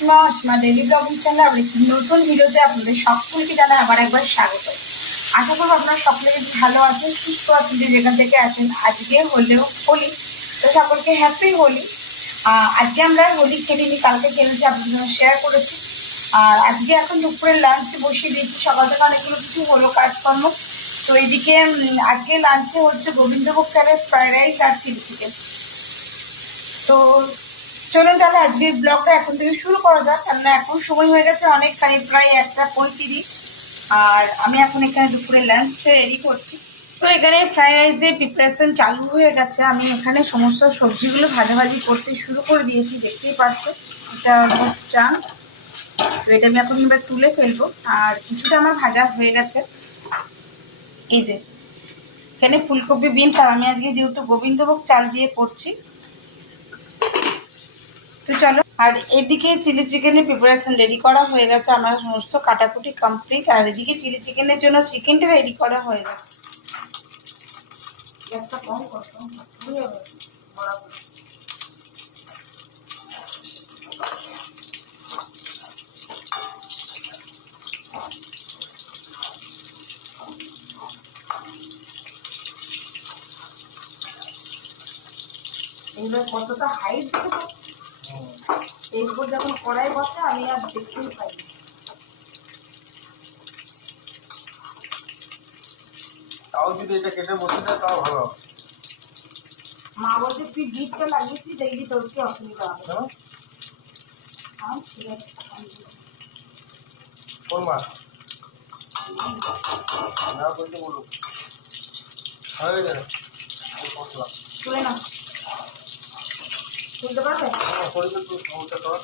Asima daily blogging চ্যানেলে আবার একটি নতুন ভিডিওতে আপনাদের সকলকে জানাই আবার একবার স্বাগত। আশা করব আপনারা সকলে বেশ ভালো আছেন, সুস্থ আছেন, যেখান থেকে আছেন। আজকে হলেও হোলি, তো সকলকে হ্যাপি হোলি। আজকে আমরা হোলি খেলিনি, কালকে খেলেছি, আপনাদের সঙ্গে শেয়ার করেছি। আর আজকে এখন দুপুরের লাঞ্চে বসিয়ে দিয়েছি। সকাল থেকে অনেকগুলো কিছু হলো কাজকর্ম। তো এইদিকে আজকে লাঞ্চে হচ্ছে গোবিন্দভোগ চালের ফ্রাইড রাইস আর চিলি চিকেন। তো চলুন তাহলে আজকের ব্লগটা এখন থেকে শুরু করা যাক, কেননা এখন সময় হয়ে গেছে অনেকখানি, প্রায় 1:35। আর আমি এখন এখানে দুপুরে লাঞ্চটা রেডি করছি। তো এখানে ফ্রাইড রাইসের প্রিপারেশন চালু হয়ে গেছে। আমি এখানে সমস্ত সবজিগুলো ভাজাভাজি করতে শুরু করে দিয়েছি, দেখতেই পাচ্ছেন। এটা অলমোস্ট ডান। তো এটা আমি এখন এবার তুলে ফেলবো। আর কিছুটা আমার ভাজা হয়ে গেছে। এই যে এখানে ফুলকপি, বিনস, আর আমি আজকে যেহেতু গোবিন্দভোগ চাল দিয়ে করছি, তো চলো। আর এদিকে চিলি চিকেনের প্রিপারেশন রেডি করা হয়ে গেছে, আমার সমস্ত কাটাকুটি কমপ্লিট। আর এদিকে চিলি চিকেনের জন্য চিকেনটা রেডি করা হয়ে গেছে। গ্যাসটা কম কর, এইবার কতটা হাইট দেবো, এর উপর যখন কড়াই বসে আমি আর দেখতেই পাই না। তাও যদি এটা কেটে বসে যায় তাও ভালো। মা বলছে তুই বিটটা লাগিয়েছি, দেখবি তোর কি অসুবিধা হবে। ঠিক আছে, কোন মাছ না বলতে বলুন হয়ে যাবে। তুলে না, তুলতে পারবে? শরীরে তো সমস্যা কর।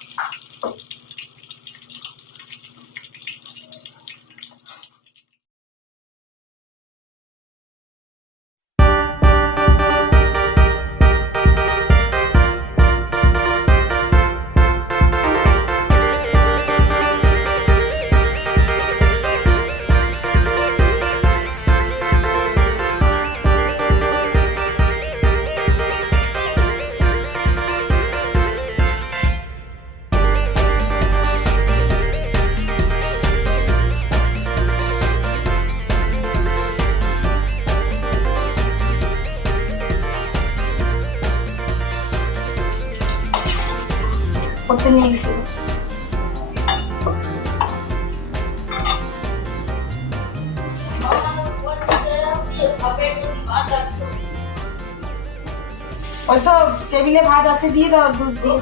করতে নিয়ে গেছিল। ওই তো টেবিলে ভাত আছে, দিয়ে দাও দুধ দিয়ে।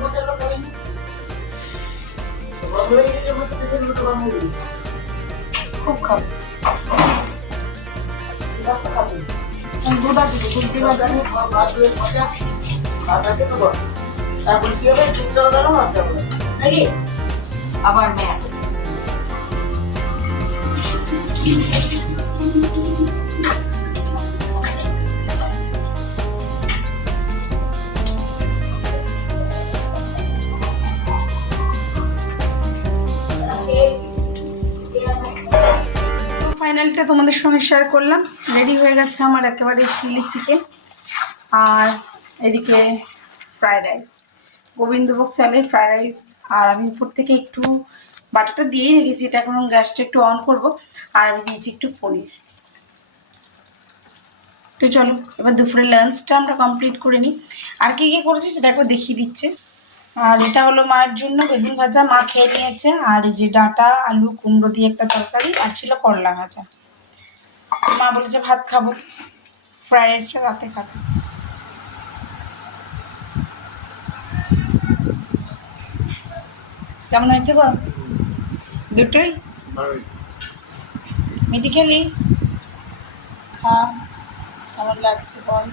খুব খাবে, দুধ আছে, দুধ দিয়ে আবার মেয়া ফাইনালটা তোমাদের সঙ্গে শেয়ার করলাম। রেডি হয়ে গেছে আমার একেবারে চিলি চিকেন। আর এদিকে ফ্রাইড রাইস, গোবিন্দভোগ চালের ফ্রাইড রাইস। আর আমি উপর থেকে একটু বাটারটা দিয়েই রেখেছি, এটা এখন গ্যাসটা একটু অন করব। আর আমি দিয়েছি একটু পনির। তো চলো এবার দুপুরের লাঞ্চটা আমরা কমপ্লিট করে নিই। আর কি কী করেছি সেটা একবার দেখিয়ে দিচ্ছে। আর এটা হলো মায়ের জন্য বেগুন ভাজা, মা খেয়ে নিয়েছে। আর এই যে ডাঁটা, আলু, কুমড়ো দিয়ে একটা তরকারি, আর ছিল করলা ভাজা। মা বলেছে ভাত খাবো, ফ্রাইড রাইসটা রাতে খাবো। কেমন হয়েছে বল? দুটোই মিটি খেলি, খা, কেমন লাগছে বল।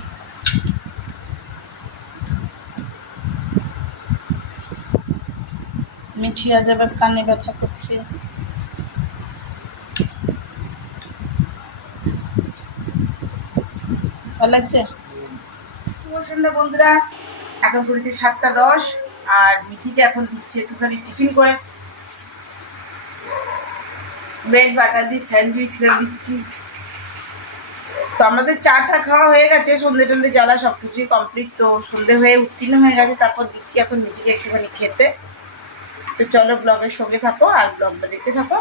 মিঠি আজ আবার কানে ব্যথা করছে। ভালো লাগছে? সন্ধ্যা বন্ধুরা, এখন ঘুরতে 7:10। আর মিঠিকে এখন দিচ্ছে একটুখানি টিফিন করে, ব্রেড বাটার দিয়ে স্যান্ডউইচ করে দিচ্ছি। তো আমাদের চাটা খাওয়া হয়ে গেছে, সন্ধে টন্ধে জ্বালা সব কিছুই কমপ্লিট। তো সন্ধে হয়ে উত্তীর্ণ হয়ে গেছে, তারপর দিচ্ছি এখন মিঠিকে একটুখানি খেতে। তো চলো ব্লগের সঙ্গে থাকো আর ব্লগটা দেখতে থাকো।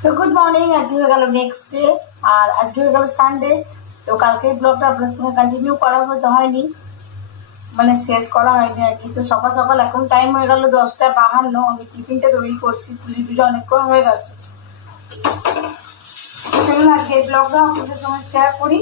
সো গুড মর্নিং, আজকে হয়ে গেল নেক্সট ডে আর আজকে হয়ে গেল সানডে। তো কালকে ব্লগটা আপনার সঙ্গে কন্টিনিউ করা হয়নি, মানে শেষ করা হয়নি আর কি। তো সকাল সকাল এখন টাইম হয়ে গেল 10:52, আমি টিফিনটা তৈরি করছি, পুজো অনেকক্ষণ হয়ে গেছে। চলুন আজকে এই ব্লগটা আপনাদের সঙ্গে শেয়ার করি।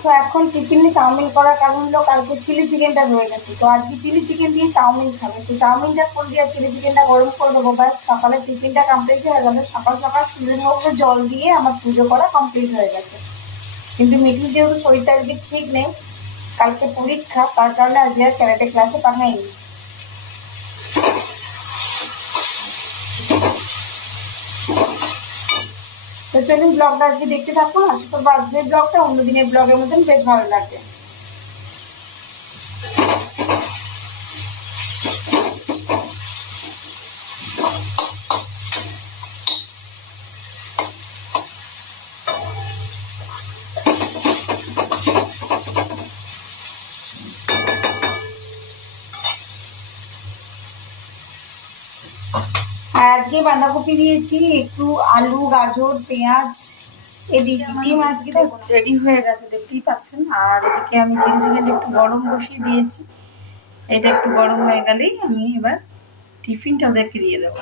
সো এখন টিফিনে চাউমিন করার কারণ হলো কালকে চিলি চিকেনটা রয়ে গেছে, তো আজকে চিলি চিকেন দিয়ে চাউমিন খাবে। তো চাউমিনটা করে দিয়ে চিলি চিকেনটা গরম করে দেবো, ব্যাস সকালে টিফিনটা কমপ্লিট হয়ে গেল। সকাল সকাল সূর্যমুখে জল দিয়ে আমার পুজো করা কমপ্লিট হয়ে গেছে। কিন্তু মিঠুর যেহেতু শরীরটা আজকে ঠিক নেই, কালকে পরীক্ষা, তার কারণে আজকে আর ক্যারাটে ক্লাসে পাঠাইনি। তো চলুন ব্লগটা আজকে দেখতে থাকুন, আশা করবো আজকের ব্লগটা অন্যদিনের ব্লগের মতন বেশ ভালো লাগবে। আর আজকে বাঁধাকপি দিয়েছি, একটু আলু, গাজর, পেঁয়াজ এদিকে ডিম আজকে রেডি হয়ে গেছে দেখতেই পাচ্ছেন। আর এদিকে আমি চিলি চিকেনটা একটু গরম বসিয়ে দিয়েছি, এটা একটু গরম হয়ে গেলেই আমি এবার টিফিনটা ওদেরকে দিয়ে দেবো।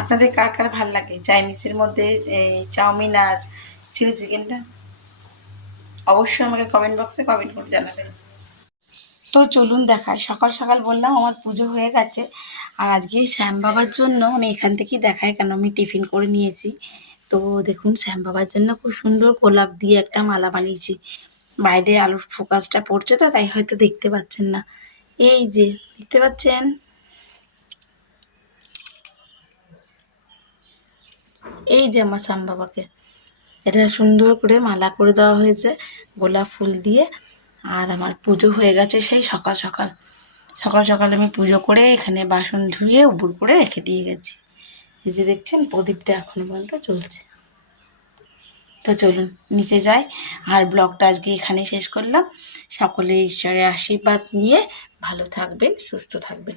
আপনাদের কার কার ভাল লাগে চাইনিজের মধ্যে এই চাউমিন আর চিলি চিকেনটা? অবশ্যই আমাকে কমেন্ট বক্সে কমেন্ট করে জানাবেন। তো চলুন দেখায়, সকাল সকাল বললাম আমার পুজো হয়ে গেছে। আর আজকে শ্যাম বাবার জন্য আমি এখান থেকেই দেখাই, কেন আমি টিফিন করে নিয়েছি। তো দেখুন শ্যাম বাবার জন্য খুব সুন্দর গোলাপ দিয়ে একটা মালা বানিয়েছি। বাইরে আলোর ফোকাসটা পড়ছে তো তাই হয়তো দেখতে পাচ্ছেন না, এই যে দেখতে পাচ্ছেন, এই যে আমার শ্যাম বাবাকে এটা সুন্দর করে মালা করে দেওয়া হয়েছে গোলাপ ফুল দিয়ে। আর আমার পুজো হয়ে গেছে সেই সকাল সকাল। সকাল সকাল আমি পুজো করে এখানে বাসন ধুয়ে উপুর করে রেখে দিয়ে গেছি। এই যে দেখছেন প্রদীপটা এখনো পর্যন্ত চলছে। তো চলুন নিচে যাই, আর ব্লগটা আজকে এখানে শেষ করলাম। সকলে ঈশ্বরের আশীর্বাদ নিয়ে ভালো থাকবেন, সুস্থ থাকবেন।